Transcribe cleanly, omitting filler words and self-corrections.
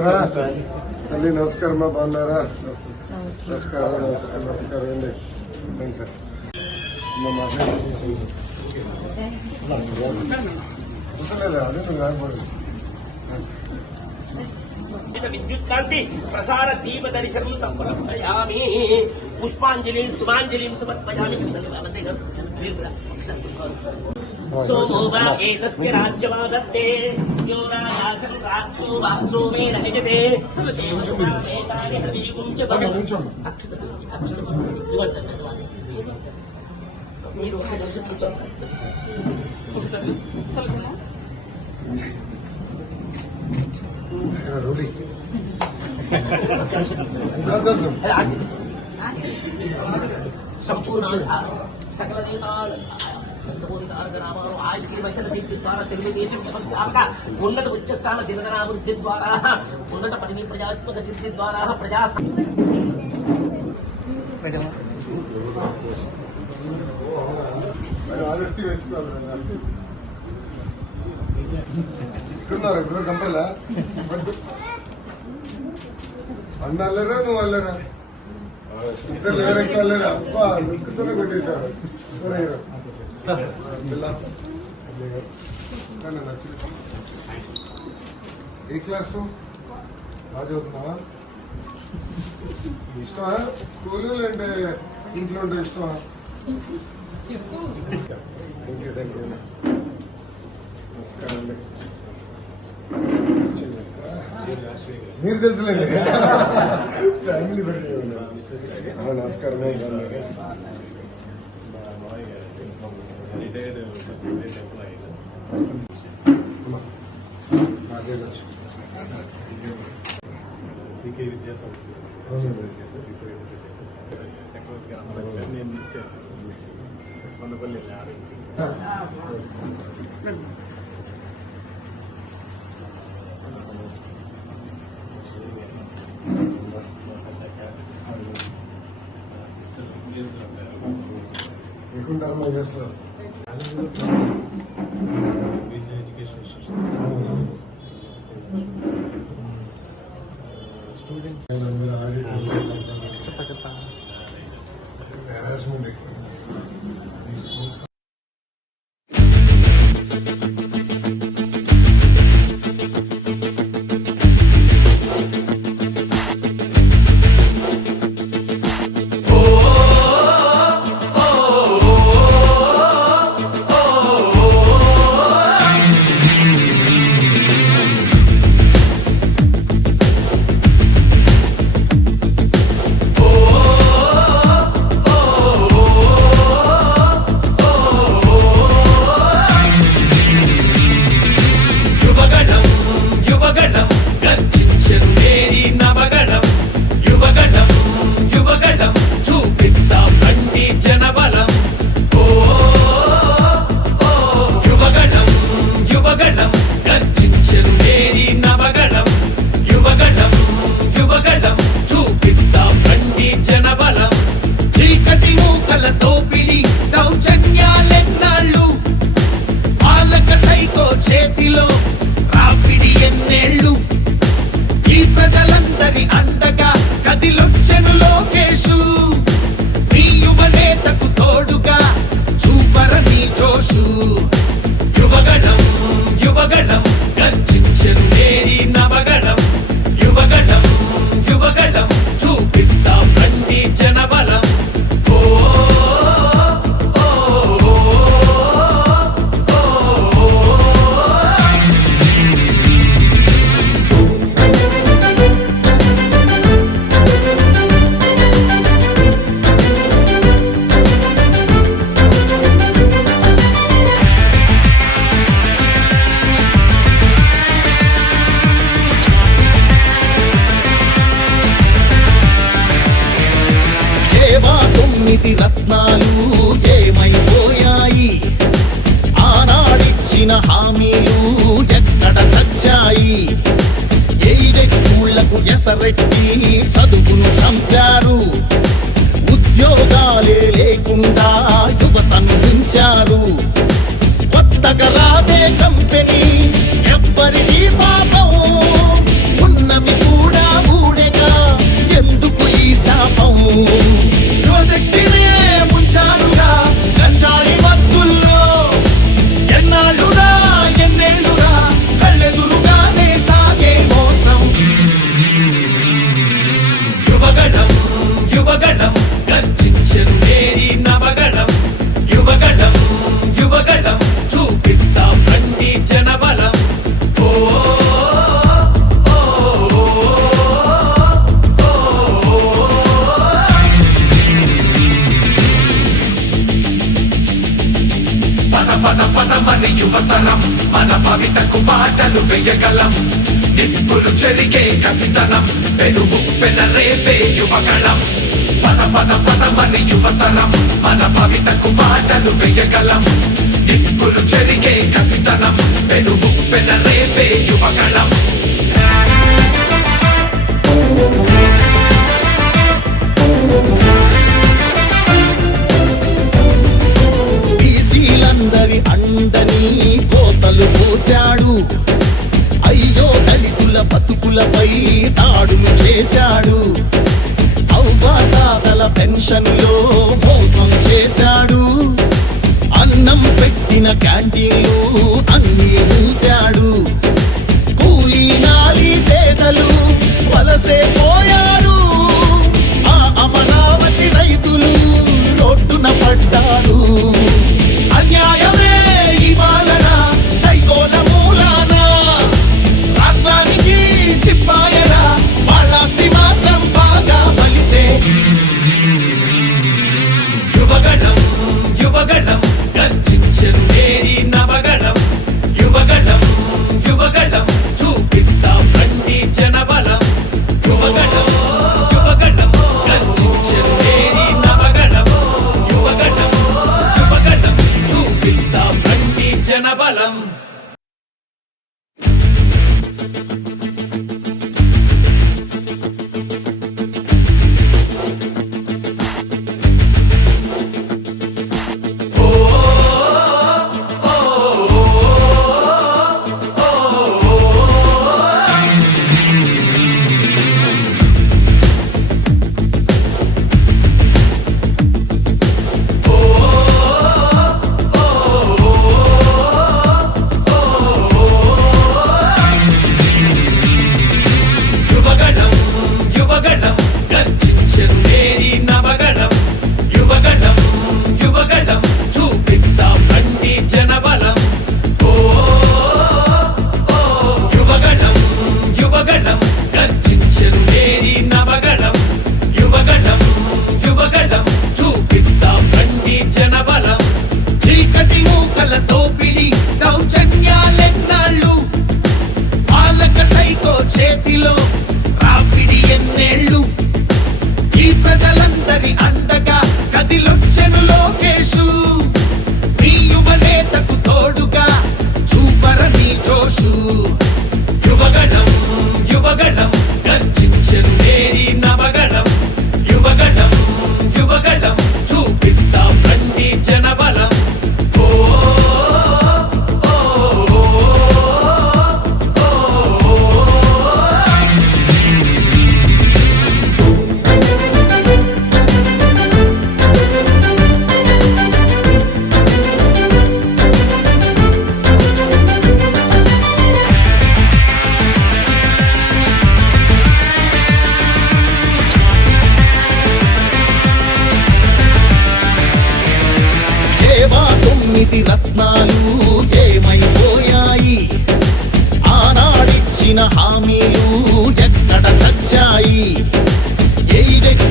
బాగున్నారా తల్లి? నమస్కారం మా బాగున్నారా? నమస్కారం నమస్కారం నమస్కారం అండి. సార్ అదే నువ్వు రాకూడదు. విద్యుత్కాంతి ప్రసార దీప దర్శనం సమర్పయామి. పుష్పాంజలి సుమాంజలిం సమర్పయామి. సోమోవా ఏతస్య రాజ్యమాదత్తే యో రాజాసం రాక్షో వా సోమేన యజతే సర్వదేవ శుభావేతాని హరిగుం చ భగవం. మీరు ఒక నిమిషం కూర్చోండి సార్. ఒకసారి సంపూర్ణ సకల దేవతాలు ఆశీర్వచన సిద్ధి ద్వారా తెలుగుదేశం వ్యవస్థాపక ఉన్నత ఉచ్చస్థాన దినదనాభివృద్ధి ద్వారా ఉన్నత పదవి ప్రజాత్మక సిద్ధి ద్వారా ప్రజా ఇక్కడున్నారు ఇప్పుడు కంపల్లా అన్న అల్లరా నువ్వు అల్లరా ఇద్దరు ఎవరెక్క అల్లరా అబ్బా నిక్కుతూనే కొట్టేశారు. ఏ క్లాసు బాగా చదువుతున్నావా? ఇష్టమా స్కూల్ అంటే ఇంట్లో ఉంటే ఇష్టమా? నమస్కారం అండి. మీరు తెలుసులేండి ఫ్యామిలీ నమస్కారం. సికే విద్యా సంస్థ చక్రవర్తి నేను మిస్ కొండపల్లి మీకుంటారమ్మా చేస్తారు ఎడ్యుకేషన్ స్టూడెంట్స్ హెరాస్మెంట్ ఎక్కువ. చేతిలో రాపిడి ఎన్నేళ్ళు ఈ ప్రజలందరి అండగా కదిలొచ్చెను లోకేశు. నీ యువనేతకు తోడుగా చూపరని జోషు. యువగణం యువగణం గర్జించెను నేడి నవగణం. యువగణం యువగణం చూపిద్దాం రండి జనబలం. తొమ్మిది రత్నాలు ఏమైపోయాయి? ఆనాడిచ్చిన హామీలు ఎక్కడ చచ్చాయి? ఎయిడెడ్ స్కూళ్లకు ఎసరెట్టి చదువును చంపారు. ఉద్యోగాలే లేకుండా యువతను ఉంచారు. కొత్తగా రాదే కంపెనీ ఎవ్వరిది పాపం ఉన్నవి పద మరి యువతరం మన భవితకు బాటలు వేయగలం నిప్పులు చెరిగే కసితనం పెనుగు పెనరేపే యువగళం పద మరి యువతరం మన భవితకు బాటలు వేయగలం నిప్పులు చెరిగే కసితనం పెనుగు పెనరేపే యువగళం బీసీలందరి అండని కోతలు పోశాడు అయ్యో దళితుల బతుకులపై దాడులు చేశాడు అవ్వాతాతల పెన్షన్లో మోసం చేశాడు అన్నం పెట్టిన క్యాంటీన్లు అన్నీ మూశాడు కూలీ నాలి పేదలు వలసే పోయారు ఆ అమరావతి రైతులు రోడ్డున పడ్డారు అన్యాయమే ఈ పాలన సైకోల మూలాన రాష్ట్రానికి చిప్పాయరా వాళ్ళాస్తి మాత్రం బాగా బలిసే యువగణం యువగణం గర్జించెను నేరి నవగణం యువగణం యువగణం చూపిద్దాం రండి జనబలం యువగణం యువగణం గర్జించెను నేరి నవగణం యువగణం యువగణం చూపిద్దాం రండి జనబలం యువగణం యువగణం గర్జించెను నేరి నవగణం యువగణం యువగణం చూపిద్దాం రండి జనబలం యువగణం యువగణం గర్జించెను నేరి నవగణం యువగణం యువగణం చూపిద్దాం రండి జనబలం చీకటి మూకల తోపిడి దౌర్జన్యాలెన్నాళ్ళు పాలక సైకో చేతిలో రాపిడి ఎన్నేళ్ళు ఈ ప్రజలందరి అండగా కదిలొచ్చెను లోకేశు మీ యువనేతకు తోడుగా చూపరని జోషు యువగణం యువగణం గర్జించెను నేరి నవగణం యువగణం యువగణం చూపిద్దాం రండి జనబలం ఏవా 9 రత్నాలు ఏమైపోయాయి ఆనాడిచ్చిన హామీలు ఎక్కడ చచ్చాయి ఎయిడెడ్